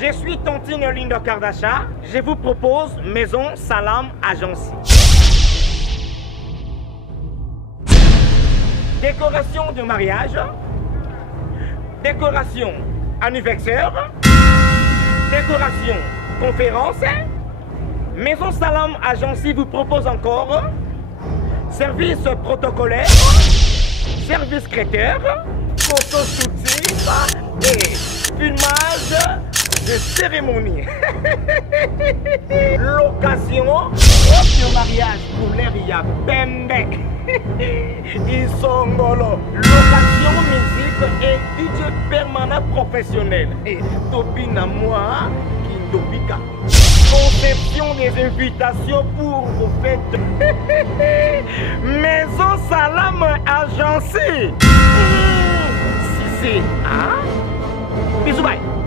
Je suis Tontine Lindo Kardasha. Je vous propose Maison Salam Agency. Décoration de mariage, décoration anniversaire, décoration conférence. Maison Salam Agency vous propose encore service protocolaire, service traiteur, photoshooting et filmage de cérémonie. Location de mariage pour l'air Bembek. Isongolo. Location musique et DJ permanent professionnel. Et Topina moi, Kindopika. Conception des invitations pour vos fêtes. Maison Salam Agency. Si c'est, hein? Bisous, bye.